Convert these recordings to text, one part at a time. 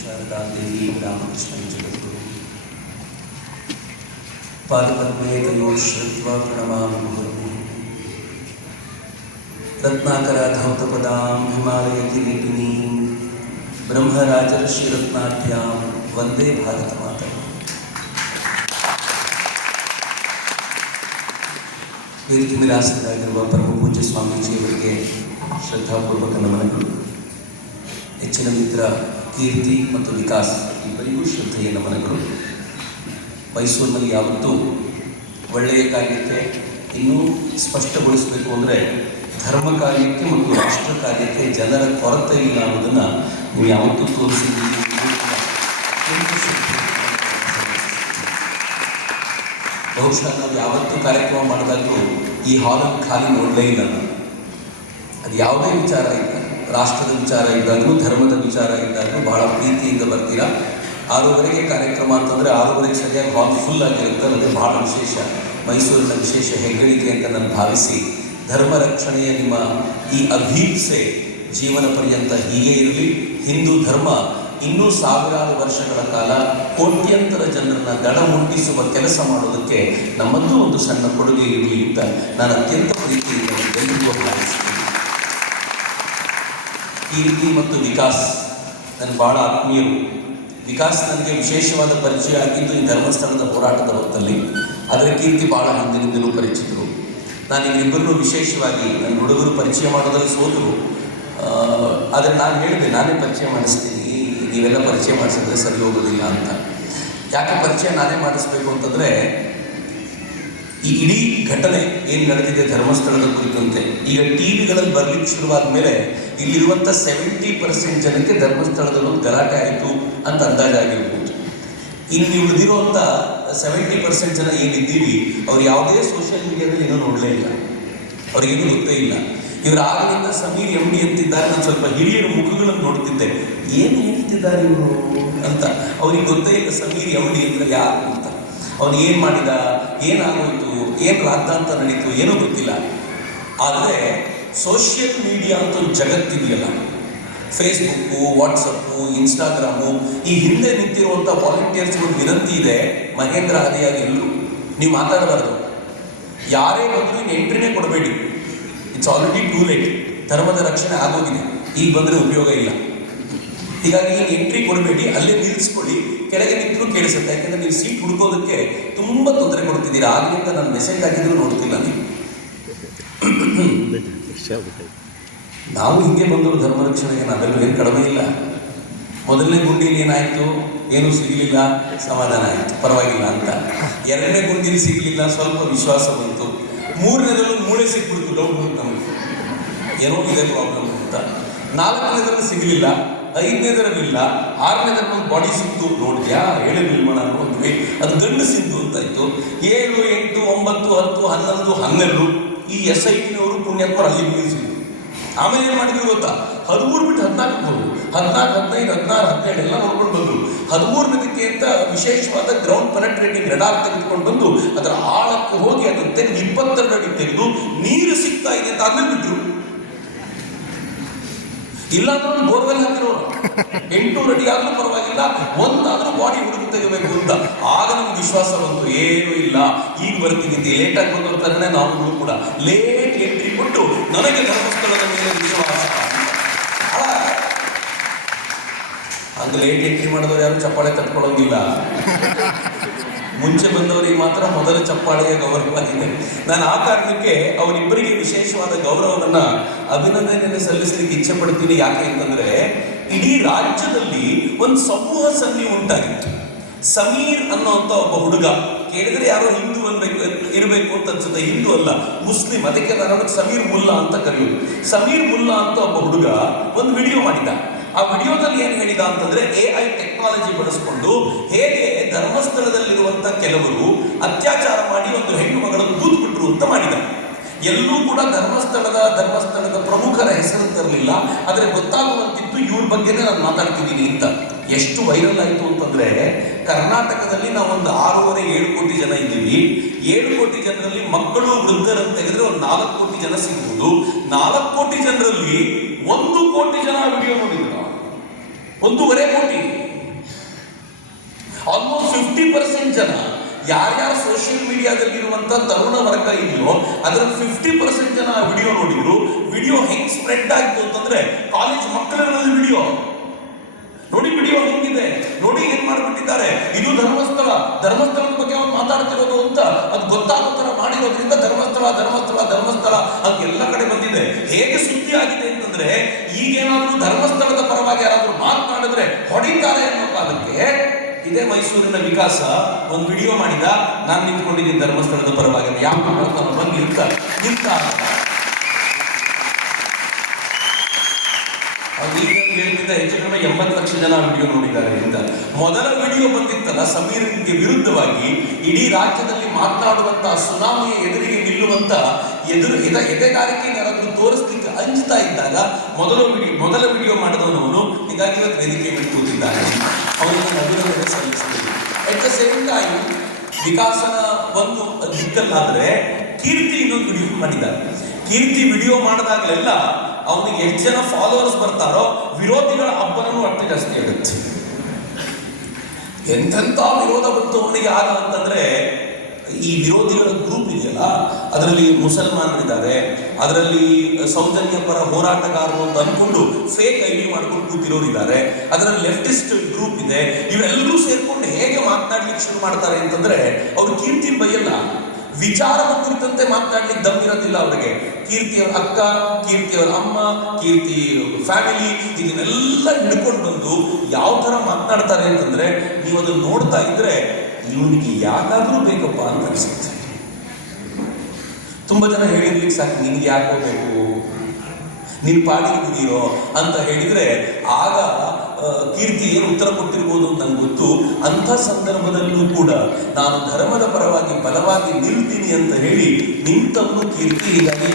ಶಾರದಾದೇವಿ ರಾಮಕೃಷ್ಣ ಜಗದ್ಗುರು ಪಾದಪದ್ಮೇ ತಯೋರ್ ಶ್ರುತ್ವಾ ಪ್ರಣಮಾಮಿ ಮುಹುರ್ಮುಹುಃ. ರತ್ನಾಕರ ಧೌತಪದಾಂ ಹಿಮಾಲಯತಿಲಿಪಿನೀಂ ಬ್ರಹ್ಮರಾಜರ್ಷಿ ರತ್ನಾಢ್ಯಾಂ ವಂದೇ ಭಾರತ ಮಾತರಂ. ವೇದಿಕೆ ಮೇಲೆ ಆಸೀನರಾಗಿರುವ ಪರಮ ಪೂಜ್ಯ ಸ್ವಾಮೀಜಿಯವರಿಗೆ ಶ್ರದ್ಧಾಪೂರ್ವಕ ನಮನಗಳು. ಹೆಚ್ಚಿನ ಮಿತ್ರ ಕೀರ್ತಿ ಮತ್ತು ವಿಕಾಸ್ ಇಬ್ಬರಿಗೂ ಶ್ರದ್ಧೆಯ ನಮನಗಳು. ಮೈಸೂರಿನಲ್ಲಿ ಯಾವತ್ತೂ ಒಳ್ಳೆಯ ಕಾರ್ಯಕ್ಕೆ ಇನ್ನೂ ಸ್ಪಷ್ಟಗೊಳಿಸಬೇಕು ಅಂದರೆ ಧರ್ಮ ಕಾರ್ಯಕ್ಕೆ ಮತ್ತು ರಾಷ್ಟ್ರ ಕಾರ್ಯಕ್ಕೆ ಜನರ ಕೊರತೆ ಇಲ್ಲ ಅನ್ನೋದನ್ನು ನೀವು ಯಾವತ್ತೂ ತೋರಿಸಿದ್ದೀರಿ. ಬಹುಶಃ ನಾವು ಯಾವತ್ತೂ ಕಾರ್ಯಕ್ರಮ ಮಾಡಿದಾಗಲೂ ಈ ಹಾಲನ್ನು ಖಾಲಿ ನೋಡಲೇ ಇಲ್ಲ. ಅದು ಯಾವುದೇ ವಿಚಾರ ಇಲ್ಲ, ರಾಷ್ಟ್ರದ ವಿಚಾರ ಇದ್ದಾಗಲೂ ಧರ್ಮದ ವಿಚಾರ ಇದ್ದಾಗಲೂ ಬಹಳ ಪ್ರೀತಿಯಿಂದ ಬರ್ತೀರಾ. 6:30ಗೆ ಕಾರ್ಯಕ್ರಮ ಅಂತಂದರೆ 6:30ಗೆ ಸರಿಯಾಗಿ ಹಾಲ್ ಫುಲ್ ಆಗಿರುತ್ತೆ. ಅದು ಬಹಳ ವಿಶೇಷ, ಮೈಸೂರಿನ ವಿಶೇಷ ಹೆಗ್ಗಳಿಕೆ ಅಂತ ನಾನು ಭಾವಿಸಿ, ಧರ್ಮ ರಕ್ಷಣೆಯ ನಿಮ್ಮ ಈ ಅಭೀಪ್ಸೆ ಜೀವನ ಪರ್ಯಂತ ಹೀಗೆ ಇರಲಿ. ಹಿಂದೂ ಧರ್ಮ ಇನ್ನೂ ಸಾವಿರಾರು ವರ್ಷಗಳ ಕಾಲ ಕೋಟ್ಯಂತರ ಜನರನ್ನು ದಡ ಮುಟ್ಟಿಸುವ ಕೆಲಸ ಮಾಡೋದಕ್ಕೆ ನಮ್ಮದು ಒಂದು ಸಣ್ಣ ಕೊಡುಗೆ ಇರಲಿ ಅಂತ ನಾನು ಅತ್ಯಂತ ಪ್ರೀತಿಯಿಂದ ಎಲ್ಲರಿಗೂ ಭಾವಿಸ್ತೀನಿ. ಕೀರ್ತಿ ಮತ್ತು ವಿಕಾಸ್ ನನಗೆ ಭಾಳ ಆತ್ಮೀಯರು. ವಿಕಾಸ್ ನನಗೆ ವಿಶೇಷವಾದ ಪರಿಚಯ ಆಗಿದ್ದು ಈ ಧರ್ಮಸ್ಥಳದ ಹೋರಾಟದ ಹೊತ್ತಲ್ಲಿ. ಅದರ ಕೀರ್ತಿ ಭಾಳ ಹಿಂದಿನಿಂದಲೂ ಪರಿಚಿತರು. ನಾನು ಇವರಿಬ್ಬರನ್ನು ವಿಶೇಷವಾಗಿ ನನ್ನ ಹುಡುಗರು ಪರಿಚಯ ಮಾಡೋದ್ರಲ್ಲಿ ಸೋತರು. ಆದರೆ ನಾನು ಹೇಳಿದೆ, ನಾನೇ ಪರಿಚಯ ಮಾಡಿಸ್ತೀನಿ, ನೀವೆಲ್ಲ ಪರಿಚಯ ಮಾಡಿಸಿದ್ರೆ ಸರಿ ಹೋಗೋದಿಲ್ಲ ಅಂತ. ಯಾಕೆ ಪರಿಚಯ ನಾನೇ ಮಾಡಿಸ್ಬೇಕು ಅಂತಂದರೆ, ಈ ಇಡೀ ಘಟನೆ ಏನು ನಡೆದಿದೆ ಧರ್ಮಸ್ಥಳದ ಕುರಿತಂತೆ ಈಗ ಟಿವಿಗಳಲ್ಲಿ ಬರಲಿಕ್ಕೆ ಶುರುವಾದ ಮೇಲೆ ಇಲ್ಲಿರುವಂಥ 70% ಜನಕ್ಕೆ ಧರ್ಮಸ್ಥಳದಲ್ಲೂ ಗಲಾಟೆ ಆಯಿತು ಅಂತ ಅಂದಾಜಾಗಿರ್ಬೋದು. ಇನ್ನು ಉಳಿದಿರುವಂಥ 70% ಜನ ಏನಿದ್ದೀವಿ ಅವ್ರು ಯಾವುದೇ ಸೋಷಿಯಲ್ ಮೀಡಿಯಾದಲ್ಲಿ ಏನೂ ನೋಡಲೇ ಇಲ್ಲ, ಅವ್ರಿಗೇನು ಗೊತ್ತೇ ಇಲ್ಲ. ಇವರು ಆಗಲಿಂದ ಸಮೀರ್ MD ಅಂತಿದ್ದಾರೆ. ನಾನು ಸ್ವಲ್ಪ ಹಿರಿಯರ ಮುಖಗಳನ್ನು ನೋಡ್ತಿದ್ದೆ, ಏನು ಹೇಳ್ತಿದ್ದಾರೆ ಇವರು ಅಂತ. ಅವ್ರಿಗೆ ಗೊತ್ತೇ ಇಲ್ಲ ಸಮೀರ್ MD ಅಂದರೆ ಯಾರು ಅಂತ. ಅವನು ಏನು ಮಾಡಿದ, ಏನಾಗೋಯ್ತು, ಏನು ರಾದ್ಧಾಂತ ನಡೀತು, ಏನೂ ಗೊತ್ತಿಲ್ಲ. ಆದರೆ ಸೋಷಿಯಲ್ ಮೀಡಿಯಾ ಅಂತ ಒಂದು ಜಗತ್ತಿದೆಯಲ್ಲ, ಫೇಸ್ಬುಕ್ಕು, ವಾಟ್ಸಪ್ಪು, ಇನ್ಸ್ಟಾಗ್ರಾಮು, ಈ ಹಿಂದೆ ನಿಂತಿರುವಂಥ ವಾಲಂಟಿಯರ್ಸ್ ಒಂದು ವಿನಂತಿ ಇದೆ, ಮಹೇಂದ್ರ ಆದಿಯಾಗಿ ಎಲ್ಲರೂ ನೀವು ಮಾತಾಡಬಾರ್ದು. ಯಾರೇ ಬಂದರೂ ಇನ್ನು ಎಂಟ್ರಿನೇ ಕೊಡಬೇಡಿ. It's already too late. ಧರ್ಮದ ರಕ್ಷಣೆ ಆಗೋಗಿದೆ, ಈಗ ಬಂದರೆ ಉಪಯೋಗ ಇಲ್ಲ. ಹೀಗಾಗಿ ಈಗ ಎಂಟ್ರಿ ಕೊಡಬೇಡಿ, ಅಲ್ಲೇ ನಿಲ್ಲಿಸ್ಕೊಳ್ಳಿ. ಕೆಳಗೆ ನಿಂತರೂ ಕೇಳಿಸುತ್ತೆ, ಯಾಕೆಂದರೆ ನೀವು ಸೀಟ್ ಹುಡುಕೋದಕ್ಕೆ ತುಂಬ ತೊಂದರೆ ಕೊಡ್ತಿದ್ದೀರಾ. ಆಗಲಿಂದ ನಾನು ಮೆಸೇಜ್ ಹಾಕಿದ್ರು ನೋಡ್ತಿಲ್ಲ ನೀವು. ನಾವು ಹಿಂಗೆ ಬಂದರು ಧರ್ಮ ರಕ್ಷಣೆಗೆ, ನಾವೆಲ್ಲರೂ ಏನು ಕಡಿಮೆ ಇಲ್ಲ. ಮೊದಲನೇ ಗುಂಡಿಲಿ ಏನಾಯಿತು, ಏನೂ ಸಿಗಲಿಲ್ಲ, ಸಮಾಧಾನ ಆಯಿತು, ಪರವಾಗಿಲ್ಲ ಅಂತ. 2ನೇ ಗುಂಡಿಲಿ ಸಿಗಲಿಲ್ಲ, ಸ್ವಲ್ಪ ವಿಶ್ವಾಸ ಬಂತು. 3ನೇದಲ್ಲೂ ಮೂಳೆ ಸಿಕ್ಬಿಡ್ತು, ಡೌಟ್ ಬಂತು ನಮಗೆ, ಏನೋ ಇದೆ ಪ್ರಾಬ್ಲಮ್ ಅಂತ. 4ನೇದರಲ್ಲಿ ಸಿಗಲಿಲ್ಲ, 5ನೇದರಲ್ಲಿಲ್ಲ, 6ನೇದರಲ್ಲಿ ಒಂದು ಬಾಡಿ ಸಿಕ್ತು. ನೋಡಿದ್ಯಾ, 7 ನಿರ್ಮಾಣ ನೋಡಿದ್ವಿ, ಅದು ಗಂಡು ಸಿಂಧು ಅಂತಾಯಿತು. 7, 8, 9, 10, 11, 12 ಈ SITನವರು ಪುಣ್ಯಕ್ಕವರು ಅಲ್ಲಿ ನಿಲ್ಲಿಸಿದ್ರು. ಆಮೇಲೆ ಏನು ಮಾಡಿದ್ರು ಗೊತ್ತಾ, 13 ಬಿಟ್ಟು 14 ಹೋದ್ರು. 14, 15, 16, 17 ಎಲ್ಲ ನೋಡ್ಕೊಂಡು ಬಂದರು. 13ನೇದಕ್ಕೆ ಅಂತ ವಿಶೇಷವಾದ ಗ್ರೌಂಡ್ ಪೆನೆಟ್ರೇಟಿಂಗ್ ರಡಾರ್ ತೆಗೆದುಕೊಂಡು ಬಂದು ಅದರ ಆಳಕ್ಕೆ ಹೋಗಿ ಅದನ್ನು ತೆಗೆದು 22 ಅಡಿ ತೆಗೆದು ನೀರು ಸಿಗ್ತಾ ಇದೆ ಅಂತ ಆಮೇಲೆ ಬಿಟ್ಟರು. ಇಲ್ಲಾಂದ್ರೂ ಬೋರ್ವೆಲ್ ಹಾಕಿರೋರು 800 ಅಡಿ ಆದರೂ ಪರವಾಗಿಲ್ಲ, ಒಂದಾದರೂ ಬಾಡಿ ಹುಡುಕಿ ತೆಗಬೇಕು ಅಂತ. ಆಗ ನಮ್ಗೆ ವಿಶ್ವಾಸ ಬಂತು, ಏನೂ ಇಲ್ಲ, ಈಗ ಬರ್ತೀನಿ. ಲೇಟಾಗಿ ಬಂದವ್ರ ತರನೇ ನಾವು ಕೂಡ ಲೇಟ್ ಎಂಟ್ರಿ ಕೊಟ್ಟು ನನಗೆ ಧರ್ಮಸ್ಥಳದ ಮೇಲೆ ವಿಶ್ವಾಸ. ಹಂಗೆ ಲೇಟ್ ಎಂಟ್ರಿ ಮಾಡಿದವರು ಯಾರು ಚಪ್ಪಾಳೆ ತಟ್ಕೊಳ್ಳೋಂಗಿಲ್ಲ. ಮುಂಚೆ ಬಂದವರಿಗೆ ಮಾತ್ರ ಮೊದಲ ಚಪ್ಪಾಳೆಯ ಗೌರವವಾಗಿದೆ. ನಾನು ಆ ಕಾರಣಕ್ಕೆ ಅವರಿಬ್ಬರಿಗೆ ವಿಶೇಷವಾದ ಗೌರವವನ್ನು ಅಭಿನಂದನೆಯನ್ನು ಸಲ್ಲಿಸಲಿಕ್ಕೆ ಇಚ್ಛೆ ಪಡ್ತೀನಿ. ಯಾಕೆ ಅಂತಂದರೆ ಇಡೀ ರಾಜ್ಯದಲ್ಲಿ ಒಂದು ಸಮೂಹ ಸನ್ನಿ ಉಂಟಾಗಿತ್ತು. ಸಮೀರ್ ಅನ್ನೋಂಥ ಒಬ್ಬ ಹುಡುಗ, ಕೇಳಿದ್ರೆ ಯಾರೋ ಹಿಂದೂ ಇರಬೇಕು ಅಂತ ಅನ್ಸುತ್ತೆ, ಹಿಂದೂ ಅಲ್ಲ, ಮುಸ್ಲಿಂ. ಅದಕ್ಕೆ ನಾನು ಸಮೀರ್ ಮುಲ್ಲಾ ಅಂತ ಕರೆಯೋದು. ಸಮೀರ್ ಮುಲ್ಲಾ ಅಂತ ಒಬ್ಬ ಹುಡುಗ ಒಂದು ವಿಡಿಯೋ ಮಾಡಿದ. ಆ ವಿಡಿಯೋದಲ್ಲಿ ಏನು ಹೇಳಿದ ಅಂತಂದ್ರೆ, AI ಟೆಕ್ನಾಲಜಿ ಬಳಸಿಕೊಂಡು ಹೇಗೆ ಧರ್ಮಸ್ಥಳದಲ್ಲಿರುವಂಥ ಕೆಲವರು ಅತ್ಯಾಚಾರ ಮಾಡಿ ಒಂದು ಹೆಣ್ಣು ಮಗಳನ್ನು ಕೂತ್ಬಿಟ್ರು ಅಂತ ಮಾಡಿದ. ಎಲ್ಲೂ ಕೂಡ ಧರ್ಮಸ್ಥಳದ ಪ್ರಮುಖರ ಹೆಸರು ತರಲಿಲ್ಲ, ಆದರೆ ಗೊತ್ತಾಗುವಂತಿದ್ದು ಇವ್ರ ಬಗ್ಗೆನೇ ನಾನು ಮಾತಾಡ್ತಿದ್ದೀನಿ ಅಂತ. ಎಷ್ಟು ವೈರಲ್ ಆಯಿತು ಅಂತಂದ್ರೆ, ಕರ್ನಾಟಕದಲ್ಲಿ ನಾವೊಂದು 6.5-7 ಕೋಟಿ ಜನ ಇದ್ದೀವಿ. 7 ಕೋಟಿ ಜನರಲ್ಲಿ ಮಕ್ಕಳು ವೃದ್ಧರನ್ನು ತೆಗೆದ್ರೆ ಒಂದು 4 ಕೋಟಿ ಜನ ಸಿಗ್ಬೋದು. 4 ಕೋಟಿ ಜನರಲ್ಲಿ 1 ಕೋಟಿ ಜನ ವಿಡಿಯೋ ನೋಡಿದ್ರು. 1.5 ಕೋಟಿ, ಆಲ್ಮೋಸ್ಟ್ 50% ಜನ ಯಾರ್ಯಾರು ಸೋಷಿಯಲ್ ಮೀಡಿಯಾದಲ್ಲಿರುವಂತ ತರುಣ ವರ್ಗ ಇದೆಯೋ ಅದರಲ್ಲಿ 50% ಜನ ವಿಡಿಯೋ ನೋಡಿದ್ರು. ವಿಡಿಯೋ ಹೆಂಗ್ ಸ್ಪ್ರೆಡ್ ಆಯ್ತು ಅಂತಂದ್ರೆ, ಕಾಲೇಜ್ ಮಕ್ಕಳಲ್ಲಿ ವಿಡಿಯೋ ನೋಡಿ, ವಿಡಿಯೋ ಹೆಂಗಿದೆ ನೋಡಿ, ಏನ್ ಮಾಡ್ಬಿಟ್ಟಿದ್ದಾರೆ, ಇದು ಧರ್ಮಸ್ಥಳ, ಧರ್ಮಸ್ಥಳದ ಬಗ್ಗೆ ಅವ್ರು ಮಾತಾಡ್ತಿರೋದು ಅಂತ ಅದು ಗೊತ್ತಾಗೋ ತರ ಮಾಡಿರೋದ್ರಿಂದ ಧರ್ಮಸ್ಥಳ ಧರ್ಮಸ್ಥಳ ಧರ್ಮಸ್ಥಳ ಅಂತ ಎಲ್ಲ ಕಡೆ ಬಂದಿದೆ. ಹೇಗೆ ಸುದ್ದಿ ಆಗಿದೆ ಅಂತಂದ್ರೆ, ಈಗೇನಾದ್ರೂ ಧರ್ಮಸ್ಥಳದ ಪರವಾಗಿ ಯಾರಾದ್ರೂ ಮಾತನಾಡಿದ್ರೆ ಹೊಡಿತಾರೆ ಅನ್ನೋ ಕಾಲಕ್ಕೆ ಇದೇ ಮೈಸೂರಿನ ವಿಕಾಸ ಒಂದು ವಿಡಿಯೋ ಮಾಡಿದ, ನಾನು ನಿಂತ್ಕೊಂಡಿದ್ದೀನಿ ಧರ್ಮಸ್ಥಳದ ಪರವಾಗಿ, ಯಾವ ಬಂದು ನಿಂತ ಹೇಳ್ತಿದ್ದ ಹೆಚ್ಚು ಕಡಿಮೆ 80 ಲಕ್ಷ ಜನ ವಿಡಿಯೋ ನೋಡಿದ್ದಾರೆ ಅಂತ. ಮೊದಲ ವಿಡಿಯೋ ಬಂದಿತ್ತಲ್ಲ ಸಮೀರ್ಗೆ ವಿರುದ್ಧವಾಗಿ, ಇಡೀ ರಾಜ್ಯದಲ್ಲಿ ಮಾತನಾಡುವಂತಹ ಸುನಾಮಿಯ ಎದುರಿಗೆ ನಿಲ್ಲುವಂತ ಎದೆಗಾರಿಕೆ ಯಾರಾದ್ರೂ ತೋರಿಸ್ಲಿಕ್ಕೆ ಅಂಜುತ್ತಾ ಇದ್ದಾಗ ಮೊದಲ ವಿಡಿಯೋ ಮಾಡಿದವನು ಹೀಗಾಗಿ ಇವತ್ತು ವೇದಿಕೆ ಮೇಲೆ ಕೂತಿದ್ದಾನೆ. ಅವರಿಗೆ ಅಭಿನಂದನೆ ಸಲ್ಲಿಸ್ತೀವಿ. ಅಟ್ ದ ಸೇಮ್ ಟೈಮ್ ವಿಕಾಸನ ಒಂದು ದಿಕ್ಕಲ್ಲಾದ್ರೆ ಕೀರ್ತಿ ಇನ್ನೊಂದು ವಿಡಿಯೋ ಮಾಡಿದ್ದಾರೆ. ಕೀರ್ತಿ ವಿಡಿಯೋ ಮಾಡಿದಾಗಲೆಲ್ಲ ಅವನಿಗೆ ಎಷ್ಟು ಜನ ಫಾಲೋವರ್ಸ್ ಬರ್ತಾರೋ ವಿರೋಧಿಗಳ ಅಬ್ಬರನೂ ಅಷ್ಟು ಜಾಸ್ತಿ ಆಗುತ್ತೆ. ಎಂತೆಂಥ ವಿರೋಧ ಬಂತು ಅವನಿಗೆ ಆಗ ಅಂತಂದ್ರೆ, ಈ ವಿರೋಧಿಗಳ ಗ್ರೂಪ್ ಇದೆಯಲ್ಲ, ಅದರಲ್ಲಿ ಮುಸಲ್ಮಾನರಿದ್ದಾರೆ, ಅದರಲ್ಲಿ ಸೌಜನ್ಯ ಪರ ಹೋರಾಟಗಾರರು ಅಂತ ಅನ್ಕೊಂಡು ಫೇಕ್ ಐಡಿ ಮಾಡ್ಕೊಂಡು ಕೂತಿರೋರು ಇದ್ದಾರೆ, ಅದರಲ್ಲಿ ಲೆಫ್ಟಿಸ್ಟ್ ಗ್ರೂಪ್ ಇದೆ. ಇವೆಲ್ಲರೂ ಸೇರ್ಕೊಂಡು ಹೇಗೆ ಮಾತನಾಡ್ಲಿಕ್ಕೆ ಶುರು ಮಾಡ್ತಾರೆ ಅಂತಂದ್ರೆ, ಅವರು ಕೀರ್ತಿ ಬೈಯಲ್ಲ, ವಿಚಾರದ ಕುರಿತಂತೆ ಮಾತನಾಡ್ಲಿಕ್ಕೆ ದಮ್ಮಿರೋದಿಲ್ಲ ಅವರಿಗೆ. ಕೀರ್ತಿಯವರ ಅಕ್ಕ, ಕೀರ್ತಿಯವರ ಅಮ್ಮ, ಕೀರ್ತಿ ಫ್ಯಾಮಿಲಿ ಇದನ್ನೆಲ್ಲ ಹಿಡ್ಕೊಂಡು ಬಂದು ಯಾವ ತರ ಮಾತನಾಡ್ತಾರೆ ಅಂತಂದ್ರೆ, ನೀವು ಅದನ್ನು ನೋಡ್ತಾ ಇದ್ರೆ ಇವನಿಗೆ ಯಾಕಾದ್ರೂ ಬೇಕಪ್ಪ ಅಂತ ಅನಿಸುತ್ತೆ. ತುಂಬಾ ಜನ ಹೇಳಿರ್ಲಿಕ್ಕೆ ಸಾಕು, ನಿನ್ಗೆ ಯಾಕೋ ಬೇಕು, ನೀನ್ ಪಾಡಿಗಿದ್ದೀರೋ ಅಂತ ಹೇಳಿದ್ರೆ ಆಗ ಕೀರ್ತಿ ಏನು ಉತ್ತರ ಕೊಟ್ಟಿರ್ಬೋದು ಅಂತ ನಂಗೆ ಗೊತ್ತು. ಅಂಥ ಸಂದರ್ಭದಲ್ಲೂ ಕೂಡ ನಾನು ಧರ್ಮದ ಪರವಾಗಿ ಬಲವಾಗಿ ನಿಲ್ತೀನಿ ಅಂತ ಹೇಳಿ ನಿಂತವನು ಕೀರ್ತಿ. ಹೀಗಾಗಿ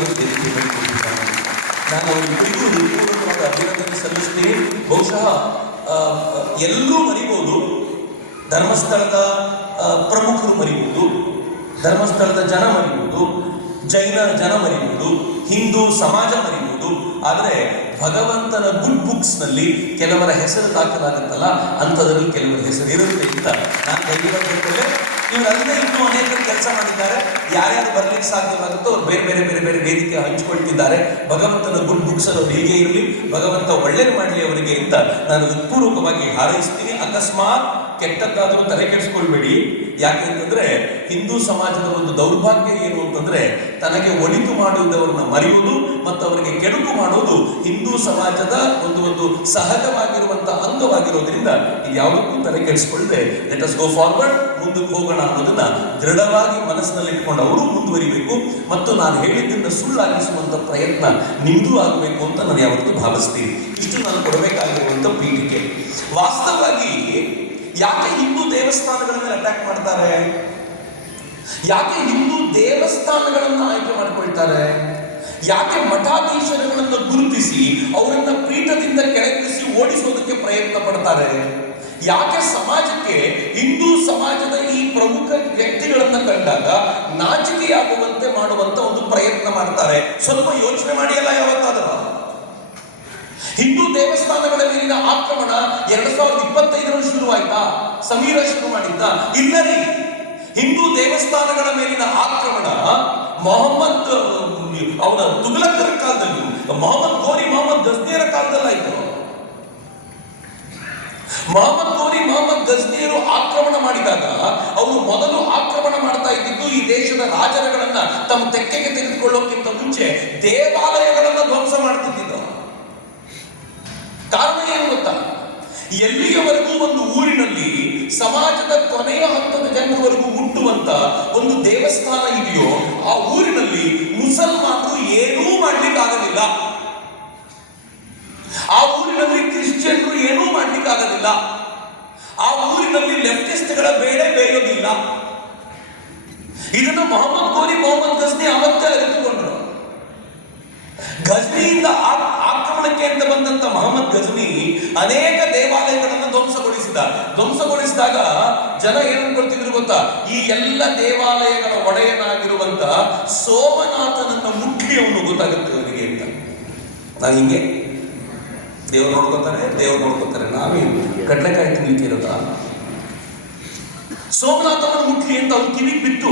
ನಾನು ಅವರಿಗೂ ಹೃತ್ಪೂರ್ವಕವಾದ ಅಭಿನಂದನೆ ಸಲ್ಲಿಸ್ತೀನಿ. ಬಹುಶಃ ಎಲ್ಲರೂ ಮರಿಬೋದು, ಧರ್ಮಸ್ಥಳದ ಪ್ರಮುಖರು ಮರಿಬಹುದು, ಧರ್ಮಸ್ಥಳದ ಜನ ಮರಿಬಹುದು, ಜೈನ ಜನ ಮರಿಬಹುದು, ಹಿಂದೂ ಸಮಾಜ ಮರಿಬಹುದು. ಆದರೆ ಭಗವಂತನ ಗುಡ್ ಬುಕ್ಸ್ ನಲ್ಲಿ ಕೆಲವರ ಹೆಸರು ದಾಖಲಾಗುತ್ತಲ್ಲ, ಅಂಥದ್ರಲ್ಲಿ ಕೆಲವರ ಹೆಸರು ಇರುತ್ತೆ ಅಂತ ನಾನು ಧೈರ್ಯವಾಗಿರ್ತೇನೆ. ಇವರಲ್ಲದೆ ಇನ್ನೂ ಅನೇಕರು ಕೆಲಸ ಮಾಡಿದ್ದಾರೆ. ಯಾರ್ಯಾರು ಬರ್ಲಿಕ್ಕೆ ಸಾಧ್ಯವಾಗುತ್ತೋ ಅವ್ರು ಬೇರೆ ಬೇರೆ ಬೇರೆ ಬೇರೆ ವೇದಿಕೆ ಹಂಚಿಕೊಳ್ತಿದ್ದಾರೆ. ಭಗವಂತನ ಗುಡ್ ಬುಕ್ಸ್ ಅವರು ಹೀಗೆ ಇರಲಿ, ಭಗವಂತ ಒಳ್ಳೇದು ಮಾಡಲಿ ಅವರಿಗೆ ಅಂತ ನಾನು ಹೃತ್ಪೂರ್ವಕವಾಗಿ ಹಾರೈಸ್ತೀನಿ. ಅಕಸ್ಮಾತ್ ಕೆಟ್ಟದ್ದಾದರೂ ತಲೆ ಕೆಡಿಸ್ಕೊಳ್ಬೇಡಿ. ಯಾಕೆ ಅಂತಂದ್ರೆ, ಹಿಂದೂ ಸಮಾಜದ ಒಂದು ದೌರ್ಭಾಗ್ಯ ಏನು ಅಂತಂದ್ರೆ, ತನಗೆ ಒಳಿತು ಮಾಡುವುದವರನ್ನ ಮರೆಯುವುದು ಮತ್ತು ಅವರಿಗೆ ಕೆಡುಕು ಮಾಡುವುದು ಹಿಂದೂ ಸಮಾಜದ ಒಂದು ಸಹಜವಾಗಿರುವಂತಹ ಅಂಗವಾಗಿರೋದ್ರಿಂದ ಇದು ಯಾವುದಕ್ಕೂ ತಲೆ ಕೆಡಿಸ್ಕೊಳ್ಳದೆ ಲೆಟ್ ಅಸ್ ಗೋ ಫಾರ್ವರ್ಡ್, ಮುಂದಕ್ಕೆ ಹೋಗೋಣ ಅನ್ನೋದನ್ನ ದೃಢವಾಗಿ ಮನಸ್ಸಿನಲ್ಲಿ ಇಟ್ಕೊಂಡು ಅವರು ಮುಂದುವರಿಬೇಕು. ಮತ್ತು ನಾನು ಹೇಳಿದ್ದನ್ನು ಸುಳ್ಳಾಗಿಸುವಂತ ಪ್ರಯತ್ನ ನಿಮ್ದು ಆಗಬೇಕು ಅಂತ ನಾನು ಯಾವತ್ತೂ ಭಾವಿಸ್ತೀನಿ. ಇಷ್ಟು ನಾನು ಕೊಡಬೇಕಾಗಿರುವಂತ ಪೀಠಿಕೆ. ವಾಸ್ತವವಾಗಿ ಯಾಕೆ ಹಿಂದೂ ದೇವಸ್ಥಾನಗಳನ್ನ ಅಟ್ಯಾಕ್ ಮಾಡ್ತಾರೆ? ಯಾಕೆ ಹಿಂದೂ ದೇವಸ್ಥಾನಗಳನ್ನ ಆಯ್ಕೆ ಮಾಡ್ಕೊಳ್ತಾರೆ? ಯಾಕೆ ಮಠಾಧೀಶರುಗಳನ್ನು ಗುರುತಿಸಿ ಅವರನ್ನ ಪೀಠದಿಂದ ಕೆಳಗಿಳಿಸಿ ಓಡಿಸೋದಕ್ಕೆ ಪ್ರಯತ್ನ ಪಡ್ತಾರೆ? ಯಾಕೆ ಸಮಾಜಕ್ಕೆ ಹಿಂದೂ ಸಮಾಜದ ಈ ಪ್ರಮುಖ ವ್ಯಕ್ತಿಗಳನ್ನ ಕಂಡಾಗ ನಾಚಿಕೆಯಾಗುವಂತೆ ಮಾಡುವಂತ ಒಂದು ಪ್ರಯತ್ನ ಮಾಡ್ತಾರೆ? ಸ್ವಲ್ಪ ಯೋಚನೆ ಮಾಡಿಯಲ್ಲ ಯಾವತ್ತಾದರೂ? ಹಿಂದೂ ದೇವಸ್ಥಾನಗಳ ಮೇಲಿನ ಆಕ್ರಮಣ 2025ರಲ್ಲಿ ಶುರುವಾಯ್ತಾ? ಸಮೀರ ಶುರು ಮಾಡಿದ್ದ? ಇಲ್ಲ ರೀ. ಹಿಂದೂ ದೇವಸ್ಥಾನಗಳ ಮೇಲಿನ ಆಕ್ರಮಣ ಮೊಹಮ್ಮದ್ ಅವನ ತುಘಲಕರ ಕಾಲದಲ್ಲಿ, ಮೊಹಮ್ಮದ್ ಗೋರಿ ಮೊಹಮ್ಮದ್ ಗಜ್ನಿಯರ ಕಾಲದಲ್ಲಾಯ್ತು. ಮೊಹಮ್ಮದ್ ಗೋರಿ ಮೊಹಮ್ಮದ್ ಗಜ್ನಿಯರು ಆಕ್ರಮಣ ಮಾಡಿದಾಗ ಅವರು ಮೊದಲು ಆಕ್ರಮಣ ಮಾಡ್ತಾ ಇದ್ದಿದ್ದು ಈ ದೇಶದ ರಾಜರುಗಳನ್ನ ತಮ್ಮ ತೆಕ್ಕೆಗೆ ತೆಗೆದುಕೊಳ್ಳೋಕ್ಕಿಂತ ಮುಂಚೆ ದೇವಾಲಯಗಳನ್ನ ಧ್ವಂಸ ಮಾಡ್ತಿದ್ದರು. ಕಾರಣ ಏನು ಗೊತ್ತಾ? ಎಲ್ಲಿಯವರೆಗೂ ಒಂದು ಊರಿನಲ್ಲಿ ಸಮಾಜದ ಕೊನೆಯ ಹಂತದ ಜನರವರೆಗೂ ಹುಟ್ಟುವಂತ ಒಂದು ದೇವಸ್ಥಾನ ಇದೆಯೋ ಆ ಊರಿನಲ್ಲಿ ಮುಸಲ್ಮಾನರು ಏನೂ ಮಾಡ್ಲಿಕ್ಕಾಗಲಿಲ್ಲ. ಆ ಊರಿನಲ್ಲಿ ಕ್ರಿಶ್ಚಿಯನ್ರು ಏನೂ ಮಾಡ್ಲಿಕ್ಕಾಗಲಿಲ್ಲ. ಆ ಊರಿನಲ್ಲಿ ಲೆಫ್ಟಿಸ್ಟ್ಗಳ ಬೇಳೆ ಬೇಯೋದಿಲ್ಲ. ಇದನ್ನು ಮೊಹಮ್ಮದ್ ಗೋರಿ ಮೊಹಮ್ಮದ್ ಗಜ್ನಿ ಅವತ್ತೇ ಅರಿತುಕೊಂಡರು. ಗಜ್ನಿಯಿಂದ ಆಕ್ರಮಣ ಆಕ್ರಮಣಕ್ಕೆ ಅಂತ ಬಂದಂತ ಮೊಹಮ್ಮದ್ ಗಜ್ನಿ ಅನೇಕ ದೇವಾಲಯಗಳನ್ನು ಧ್ವಂಸಗೊಳಿಸಿದಾಗ ಜನ ಏನ್ ಅನ್ಕೊಳ್ತಿದ್ರು ಗೊತ್ತಾ? ಈ ಎಲ್ಲ ದೇವಾಲಯಗಳ ಒಡೆಯನಾಗಿರುವಂತ ಸೋಮನಾಥನನ್ನ ಮುಖ್ಯ ಅವನು ಗೊತ್ತಾಗುತ್ತೆ ಅವನಿಗೆ ಅಂತ. ನಾನು ಹಿಂಗೆ ದೇವ್ರು ನೋಡ್ಕೋತಾರೆ ನಾವೇನು ಕಡ್ಲೆಕಾಯಿ ತಿನ್ಲಿಕ್ಕೆ ಇರೋದ? ಸೋಮನಾಥನ ಮುಖ್ಯ ಅಂತ ಅವ್ನು ಕಿವಿಗೆ ಬಿತ್ತು.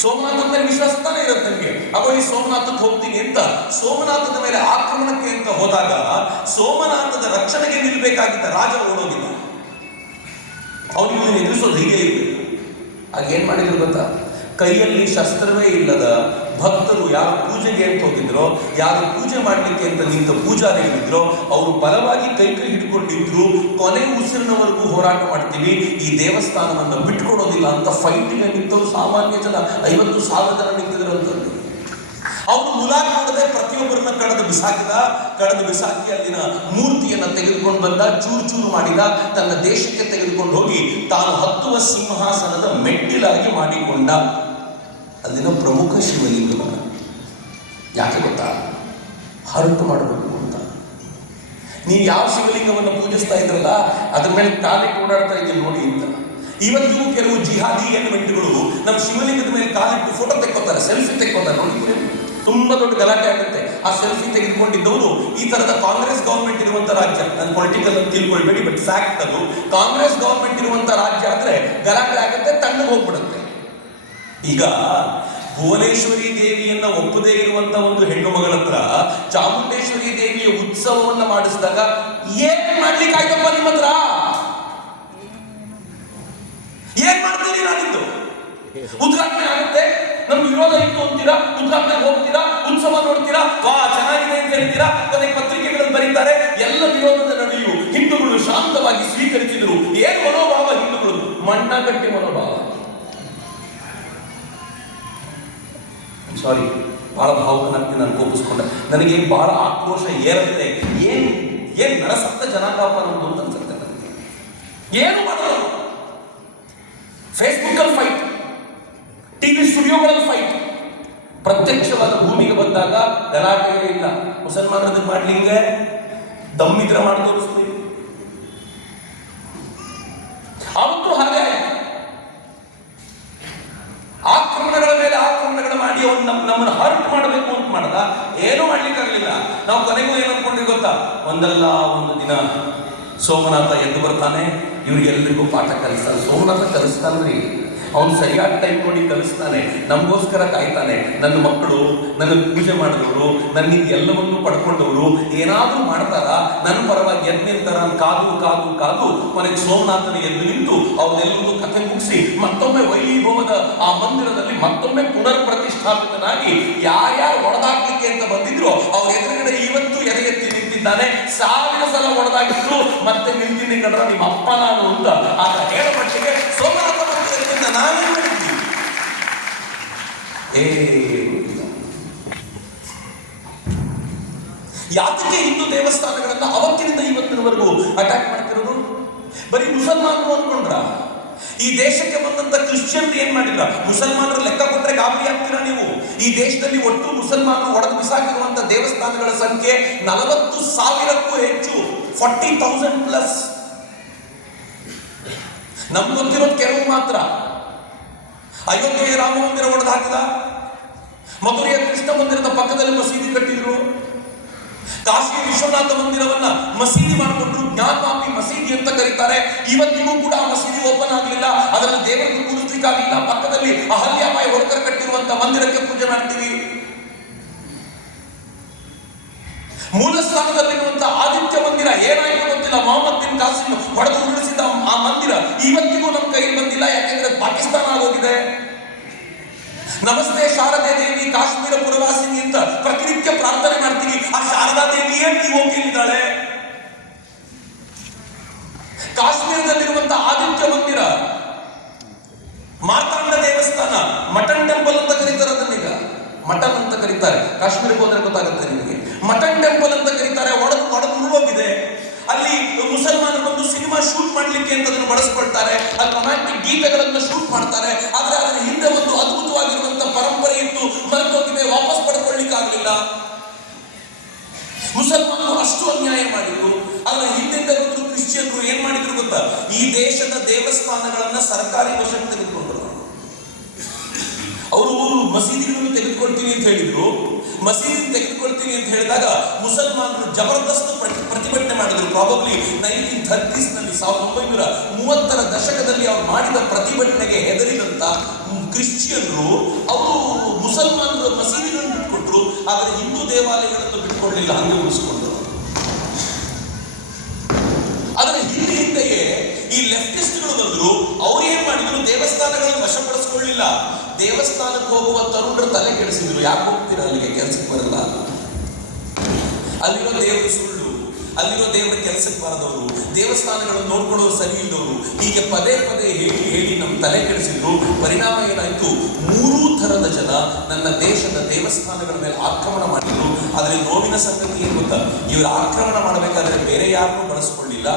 ಸೋಮನಾಥನ ಮೇಲೆ ವಿಶ್ವಾಸ ತಾನೇ ಇರುತ್ತೆ ನನಗೆ. ಅವ ಈ ಸೋಮನಾಥಕ್ಕೆ ಹೋಗ್ತೀನಿ ಅಂತ ಸೋಮನಾಥನ ಮೇಲೆ ಆಕ್ರಮಣಕ್ಕೆ ಅಂತ ಹೋದಾಗ ಸೋಮನಾಥದ ರಕ್ಷಣೆಗೆ ನಿಲ್ಬೇಕಾಗಿದ್ದ ರಾಜ ಓಡೋಗಿದ್ದ. ಅವನಿಗೆ ಎದುರಿಸೋದು ಹೀಗೆ ಇರಬೇಕು. ಆಗ ಏನ್ ಮಾಡಿದ್ರು ಗೊತ್ತಾ? ಕೈಯಲ್ಲಿ ಶಸ್ತ್ರವೇ ಇಲ್ಲದ ಭಕ್ತರು ಯಾರು ಪೂಜೆಗೆ ಅಂತ ಹೋಗಿದ್ರು, ಯಾರು ಪೂಜೆ ಮಾಡ್ಲಿಕ್ಕೆ ಅಂತ ನಿಂತ ಪೂಜಾರಿಗಳಿದ್ರು, ಅವರು ಬಲವಾಗಿ ಕೈ ಹಿಡ್ಕೊಂಡಿದ್ರು. ಕೊನೆ ಉಸಿರಿನವರೆಗೂ ಹೋರಾಟ ಮಾಡ್ತೀವಿ, ಈ ದೇವಸ್ಥಾನವನ್ನು ಬಿಟ್ಕೊಡೋದಿಲ್ಲ ಅಂತ ಫೈಟಿಗೆ ನಿಂತವರು ಸಾಮಾನ್ಯ ಜನ 50,000 ಜನ ನಿಂತಿದ್ರು ಅಂತಂದು. ಅವನು ಮುಲಾಕ್ ಮಾಡದೆ ಪ್ರತಿಯೊಬ್ಬರನ್ನ ಕಳೆದು ಬಿಸಾಕಿ ಅಲ್ಲಿನ ಮೂರ್ತಿಯನ್ನ ತೆಗೆದುಕೊಂಡು ಬಂದ, ಚೂರು ಮಾಡಿದ, ತನ್ನ ದೇಶಕ್ಕೆ ತೆಗೆದುಕೊಂಡು ಹೋಗಿ ತಾನು ಹತ್ತುವ ಸಿಂಹಾಸನದ ಮೆಟ್ಟಿಲಾಗಿ ಮಾಡಿಕೊಂಡ. ಅಲ್ಲಿನ ಪ್ರಮುಖ ಶಿವಲಿಂಗವನ್ನು ಯಾಕೆ ಗೊತ್ತಾ? ಹರಟು ಮಾಡಬೇಕು ಅಂತ. ನೀವು ಯಾವ ಶಿವಲಿಂಗವನ್ನು ಪೂಜಿಸ್ತಾ ಇದ್ರಲ್ಲ ಅದ್ರ ಮೇಲೆ ಕಾಲಿಟ್ಟು ಓಡಾಡ್ತಾ ಇದ್ದೀವಿ ನೋಡಿ ಅಂತ. ಇವತ್ತಿಗೂ ಕೆಲವು ಜಿಹಾದಿ ಎಲಿಮೆಂಟ್ಗಳು ನಮ್ಮ ಶಿವಲಿಂಗದ ಮೇಲೆ ಕಾಲಿಟ್ಟು ಫೋಟೋ ತೆಕ್ಕೋತಾರೆ, ಸೆಲ್ಫಿ ತೆಕ್ಕೋತಾರೆ. ನೋಡಿ, ತುಂಬಾ ದೊಡ್ಡ ಗಲಾಟೆ ಆಗುತ್ತೆ. ಆ ಸೆಲ್ಫಿ ತೆಗೆದುಕೊಂಡಿದ್ದವರು ಈ ತರದ ಕಾಂಗ್ರೆಸ್ ಗವರ್ಮೆಂಟ್ ಇರುವಂತ ರಾಜ್ಯ, ನಾನು ಪೊಲಿಟಿಕಲ್ ಅಂತ ತಿಳ್ಕೊಳ್ಬೇಡಿ, ಬಟ್ ಫ್ಯಾಕ್ಟ್ ಅದು. ಕಾಂಗ್ರೆಸ್ ಗವರ್ಮೆಂಟ್ ಇರುವಂತ ರಾಜ್ಯ ಆದ್ರೆ ಗಲಾಟೆ ಆಗುತ್ತೆ, ತಣ್ಣಗೆ ಹೋಗ್ಬಿಡುತ್ತೆ. ಈಗ ಭುವನೇಶ್ವರಿ ದೇವಿಯನ್ನ ಒಪ್ಪದೇ ಇರುವಂತ ಒಂದು ಹೆಣ್ಣು ಮಗಳ ಹತ್ರ ಚಾಮುಂಡೇಶ್ವರಿ ದೇವಿಯ ಉತ್ಸವವನ್ನ ಮಾಡಿಸಿದಾಗ ಏನ್ ಮಾಡ್ಲಿಕ್ಕೆ ಆಯ್ತಪ್ಪ ನಿಮ್ಮ ಹತ್ರ? ಏನ್ ಮಾಡ್ತೀರಿ? ನಾನಿದ್ದು ಉದ್ಘಾಟನೆ ಆಗುತ್ತೆ, ನಮ್ಗೆ ವಿರೋಧ ಇತ್ತು ಅಂತೀರಾ, ಉದ್ಘಾಟನೆ ಹೋಗ್ತೀರಾ, ಉತ್ಸವ ನೋಡ್ತೀರಾ, ವಾ ಚೆನ್ನಾಗಿದೆ ಅಂತ ಹೇಳ್ತೀರಾ, ಕೊನೆಗೆ ಪತ್ರಿಕೆಗಳಲ್ಲಿ ಬರೀತಾರೆ. ಎಲ್ಲ ವಿರೋಧದ ನಡುವೆಯೂ ಹಿಂದೂಗಳು ಶಾಂತವಾಗಿ ಸ್ವೀಕರಿಸಿದ್ರು. ಏನ್ ಮನೋಭಾವ ಹಿಂದೂಗಳು? ಮಣ್ಣಗಟ್ಟಿ ಮನೋಭಾವ. ಸಾರಿ, ಬಹಳ ಭಾವುಕನಾಗ್ತೀನಿ, ನಾನು ಕೋಪಿಸ್ಕೊಂಡೆ. ನನಗೆ ಬಹಳ ಆಕ್ರೋಶ ಏರುತ್ತೆ. ಏನ್ ನರಸತ್ತ ಜನಾಂಗಪ್ಪ ನಮ್ದು ಅಂತ ಅನ್ಸುತ್ತೆ ನನಗೆ. ಏನು ಮಾಡೋದು? ಫೇಸ್ಬುಕ್ ಅಲ್ಲಿ ಫೈಟ್, ಟಿವಿ ಸ್ಟುಡಿಯೋಗಳಲ್ಲಿ ಫೈಟ್. ಪ್ರತ್ಯಕ್ಷವಾದ ಭೂಮಿಗೆ ಬಂದಾಗ ಗಲಾಟೆ ಇಲ್ಲ. ಮುಸಲ್ಮಾನರದಕ್ಕೆ ಮಾಡ್ಲಿಂಗೆ ದಮ್ಮಿದ್ರ ಮಾಡಿ ತೋರಿಸ್ತೀವಿ. ಅವತ್ತು ಹಾಗೆ ಆಯ್ತು. ಆಕ್ರಮಣಗಳ ಮೇಲೆ ಆಕ್ರಮಣಗಳು ಮಾಡಿ ಅವನು ನಮ್ಮನ್ನು ಹರ್ಟ್ ಮಾಡಬೇಕು ಅಂತ ಮಾಡದ, ಏನೂ ಮಾಡ್ಲಿಕ್ಕಾಗಲಿಲ್ಲ. ನಾವು ಕೊನೆಗೂ ಏನು ಅನ್ಕೊಂಡ್ರಿ ಗೊತ್ತಾ? ಒಂದಲ್ಲ ಒಂದು ದಿನ ಸೋಮನಾಥ ಎದ್ದು ಬರ್ತಾನೆ, ಇವ್ರಿಗೆಲ್ಲರಿಗೂ ಪಾಠ ಕಲಿಸ್ತಾನೆ. ಸೋಮನಾಥ ಕಲಿಸ್ತಾನ್ರಿ, ಅವನು ಸರಿಯಾದ ಟೈಮ್ ನೋಡಿ ಕಲಿಸ್ತಾನೆ, ನಮಗೋಸ್ಕರ ಕಾಯ್ತಾನೆ. ನನ್ನ ಮಕ್ಕಳು ನನ್ನ ಪೂಜೆ ಮಾಡಿದವರು, ನನ್ನಿಂದ ಎಲ್ಲವನ್ನೂ ಪಡ್ಕೊಂಡವರು ಏನಾದರೂ ಮಾಡ್ತಾರ, ನನ್ನ ಪರವಾಗಿ ಎದ್ದು ನಿಲ್ತಾರ ಅಂತ ಕಾದು ಕೊನೆಗೆ ಸೋಮನಾಥನ ಎದ್ದು ನಿಂತು ಅವ್ರನ್ನೆಲ್ಲರೂ ಕಥೆ ಮುಗಿಸಿ ಮತ್ತೊಮ್ಮೆ ವೈಭವದ ಆ ಮಂದಿರದಲ್ಲಿ ಮತ್ತೊಮ್ಮೆ ಪುನರ್ ಪ್ರತಿಷ್ಠಾಪಿತನಾಗಿ ಯಾರ್ಯಾರು ಹೊಡೆದಾಕ್ಲಿಕ್ಕೆ ಅಂತ ಬಂದಿದ್ರು ಅವ್ರ ಎದುರುಗಡೆ ಇವತ್ತು ಎದೆ ಎತ್ತಿ ನಿಂತಿದ್ದಾನೆ. 1000 ಸಲ ಹೊಡೆದಾಗಿದ್ರು ಮತ್ತೆ ನಿಲ್ತೀನಿ ಕಂಡ್ರ ನಿಮ್ಮ ಅಪ್ಪ ನಾನು ಅಂತ. ಆಗ ಹೇಳ ಮಟ್ಟಿಗೆ ಸೋಮನಾಥ ನಾವೇನ್ ಮಾಡಿದ್ವಿ? ಯಾತಕ್ಕೆ ಹಿಂದೂ ದೇವಸ್ಥಾನಗಳನ್ನ ಅವತ್ತಿನಿಂದ ಇವತ್ತಿನವರೆಗೂ ಅಟ್ಯಾಕ್ ಮಾಡ್ತಿರೋದು? ಬರೀ ಮುಸಲ್ಮಾನರು ಅನ್ಕೊಂಡ್ರ? ಈ ದೇಶಕ್ಕೆ ಬಂದಂತ ಕ್ರಿಶ್ಚಿಯನ್ ಏನ್ ಮಾಡಿಲ್ಲ? ಮುಸಲ್ಮಾನರ ಲೆಕ್ಕ ಕೊಟ್ರೆ ಗಾಬರಿ ಆಗ್ತೀರಾ ನೀವು? ಈ ದೇಶದಲ್ಲಿ ಒಟ್ಟು ಮುಸಲ್ಮಾನರು ಒಡೆದು ಬಿಸಾಕಿರುವಂತ ದೇವಸ್ಥಾನಗಳ ಸಂಖ್ಯೆ 40,000ಕ್ಕೂ ಹೆಚ್ಚು, 40,000+. ನಮ್ಗೆ ಗೊತ್ತಿರೋದು ಕೆಲವು ಮಾತ್ರ. ಅಯೋಧ್ಯೆಯ ರಾಮ ಮಂದಿರ ಒಡೆದು ಹಾಕಿದ, ಮಧುರೆಯ ಕೃಷ್ಣ ಮಂದಿರದ ಪಕ್ಕದಲ್ಲಿ ಮಸೀದಿ ಕಟ್ಟಿದ್ರು, ಕಾಶಿ ವಿಶ್ವನಾಥ ಮಂದಿರವನ್ನ ಮಸೀದಿ ಮಾಡಿಕೊಂಡ್ರು, ಜ್ಞಾನವಾಪಿ ಮಸೀದಿ ಅಂತ ಕರೀತಾರೆ. ಇವತ್ತಿಗೂ ಕೂಡ ಆ ಮಸೀದಿ ಓಪನ್ ಆಗಲಿಲ್ಲ, ಅದರಲ್ಲಿ ದೇವರಿಗೆ ಕೂರಿಸ್ಲಿಕ್ಕಾಗಲಿಲ್ಲ. ಪಕ್ಕದಲ್ಲಿ ಅಹಲ್ಯಾಬಾಯಿ ಹೋಳ್ಕರ್ ಕಟ್ಟಿರುವಂತ ಮಂದಿರಕ್ಕೆ ಪೂಜೆ ಮಾಡ್ತೀವಿ. ಮೂಲ ಸ್ಥಾನದಲ್ಲಿರುವಂತಹ ಆದಿತ್ಯ ಮಂದಿರ ಏನಾಯ್ತು ಗೊತ್ತಿಲ್ಲ, ಮೊಹಮ್ಮದ್ ಬಿನ್ ಕಾಸಿಂ ಹೊಡೆದು ಉರುಳಿಸಿದ ಆ ಮಂದಿರ ಇವತ್ತಿಗೂ ನಮ್ಮ ಕೈಗೆ ಬಂದಿಲ್ಲ. ಯಾಕೆಂದ್ರೆ ಪಾಕಿಸ್ತಾನ ಆಗೋಗಿದೆ. ನಮಸ್ತೆ ಶಾರದೆ ದೇವಿ ಕಾಶ್ಮೀರ ಪುರವಾಸಿನಿ ಅಂತ ಪ್ರತಿನಿತ್ಯ ಪ್ರಾರ್ಥನೆ ಮಾಡ್ತೀವಿ. ಆ ಶಾರದಾ ದೇವಿಯೇ ಹೋಗಿದ್ದಾಳೆ. ಕಾಶ್ಮೀರದಲ್ಲಿರುವಂತಹ ಆದಿತ್ಯ ಮಂದಿರ, ಮಾರ್ತಾಂಡ ದೇವಸ್ಥಾನ, ಮಟನ್ ಟೆಂಪಲ್ ಅಂತ ಕರೀತಾರೆ. ಅದನ್ನೀಗ ಮಟನ್ ಅಂತ ಕರೀತಾರೆ. ಕಾಶ್ಮೀರಕ್ಕೆ ಹೋದ್ರೆ ಗೊತ್ತಾಗುತ್ತೆ ನಿಮಗೆ. ಮಟನ್ ಟೆಂಪಲ್ ಅಂತ ಕರೀತಾರೆ. ಒಡೆದು ಉರುಳೋಗಿದೆ. ಅಲ್ಲಿ ಮುಸಲ್ಮಾನರು ಬಂದು ಸಿನಿಮಾ ಶೂಟ್ ಮಾಡ್ಲಿಕ್ಕೆ ಅಂತ ಅದನ್ನು ಬಳಸ್ಕೊಳ್ತಾರೆ. ಅಲ್ಲಿ ರೊಮ್ಯಾಂಟಿಕ್ ಗೀತೆಗಳನ್ನು ಶೂಟ್ ಮಾಡ್ತಾರೆ. ಆದ್ರೆ ಅದರ ಹಿಂದೆ ಒಂದು ಅದ್ಭುತವಾಗಿರುವಂತಹ ಪರಂಪರೆ ಇತ್ತು, ಮರೆತೋಗಿದೆ, ವಾಪಸ್ ಪಡ್ಕೊಳ್ಳಿಕ್ಕೆ ಆಗಲಿಲ್ಲ. ಮುಸಲ್ಮಾನರು ಅನ್ಯಾಯ ಮಾಡಿದ್ರು. ಆದ್ರೆ ಹಿಂದಿಂದ ಬಂದ್ರು ಕ್ರಿಶ್ಚಿಯನ್ರು ಏನ್ ಮಾಡಿದ್ರು ಗೊತ್ತಾ? ಈ ದೇಶದ ದೇವಸ್ಥಾನಗಳನ್ನ ಸರ್ಕಾರಿ ವಶಕ್ಕೆ ತೆಗೆದುಕೊಂಡ್ರು. ಅವರು ಮಸೀದಿಗಳನ್ನು ತೆಗೆದುಕೊಳ್ತೀನಿ ಅಂತ ಹೇಳಿದ್ರು. ಮಸೀದಿ ತೆಗೆದುಕೊಳ್ತೀನಿ ಅಂತ ಹೇಳಿದಾಗ ಮುಸಲ್ಮಾನರು ಜಬರ್ದಸ್ತ್ ಪ್ರತಿಭಟನೆ ಮಾಡಿದ್ರು. ಪ್ರಾಬಬ್ಲಿ 1930s ನಲ್ಲಿ 1930ರ ದಶಕದಲ್ಲಿ ಅವರು ಮಾಡಿದ ಪ್ರತಿಭಟನೆಗೆ ಹೆದರಿದಂತ ಕ್ರಿಶ್ಚಿಯನ್ರು ಅವರು ಮುಸಲ್ಮಾನರು ಮಸೀದಿಗಳನ್ನು ಬಿಟ್ಕೊಟ್ರು, ಆದರೆ ಹಿಂದೂ ದೇವಾಲಯಗಳನ್ನು ಬಿಟ್ಕೊಳ್ಳಿಲ್ಲ, ಹಂಗೆ ಉಳಿಸಿಕೊಂಡ್ರು. ಆದರೆ ಹಿಂದೆಯೇ ಈ ಲೆಫ್ಟಿಸ್ಟ್ಗಳು ಬಂದ್ರು. ಅವ್ರು ಏನ್ ಮಾಡಿದ್ರು? ದೇವಸ್ಥಾನಗಳನ್ನು ವಶಪಡಿಸಿಕೊಳ್ಳಿಲ್ಲ, ದೇವಸ್ಥಾನಕ್ಕೆ ಹೋಗುವ ತರುಣರ ತಲೆ ಕೆಡಿಸಿದ್ರು. ಯಾಕೆ ಹೋಗ್ತೀರಾ ಅಲ್ಲಿಗೆ? ಕೆಲಸಕ್ಕೆ ಬರಲ್ಲ, ಅಲ್ಲಿರೋ ದೇವರು ಸುಳ್ಳು, ಅಲ್ಲಿರೋ ದೇವರ ಕೆಲಸಕ್ಕೆ ಬಾರದವರು, ದೇವಸ್ಥಾನಗಳನ್ನು ನೋಡ್ಕೊಳ್ಳೋರು ಸರಿ ಇಲ್ಲದವರು, ಹೀಗೆ ಪದೇ ಪದೇ ಹೇಳಿ ಹೇಳಿ ನಮ್ಮ ತಲೆ ಕೆಡಿಸಿದ್ರು. ಪರಿಣಾಮ ಏನಾಯ್ತು? 3 ಥರದ ಜನ ನನ್ನ ದೇಶದ ದೇವಸ್ಥಾನಗಳ ಮೇಲೆ ಆಕ್ರಮಣ ಮಾಡಿದ್ರು. ಆದರೆ ನೋವಿನ ಸಂಗತಿ ಏನು ಗೊತ್ತಾ? ಇವರು ಆಕ್ರಮಣ ಮಾಡಬೇಕಾದ್ರೆ ಬೇರೆ ಯಾರನ್ನೂ ಬಳಸ್ಕೊಳ್ಳಿಲ್ಲ,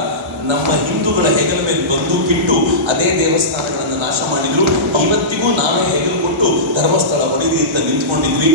ನಮ್ಮ ಹಿಂದೂಗಳ ಹೆಗಲ ಮೇಲೆ ಬಂದೂಕಿಟ್ಟು ಅದೇ ದೇವಸ್ಥಾನಗಳನ್ನು ನಾಶ ಮಾಡಿದ್ರು. ಇವತ್ತಿಗೂ ನಾವೇ ಹೆಗಲು ಕೊಟ್ಟು ಧರ್ಮಸ್ಥಳ ಹೊಡಿರಿ ಅಂತ ನಿಂತ್ಕೊಂಡಿದ್ವಿ.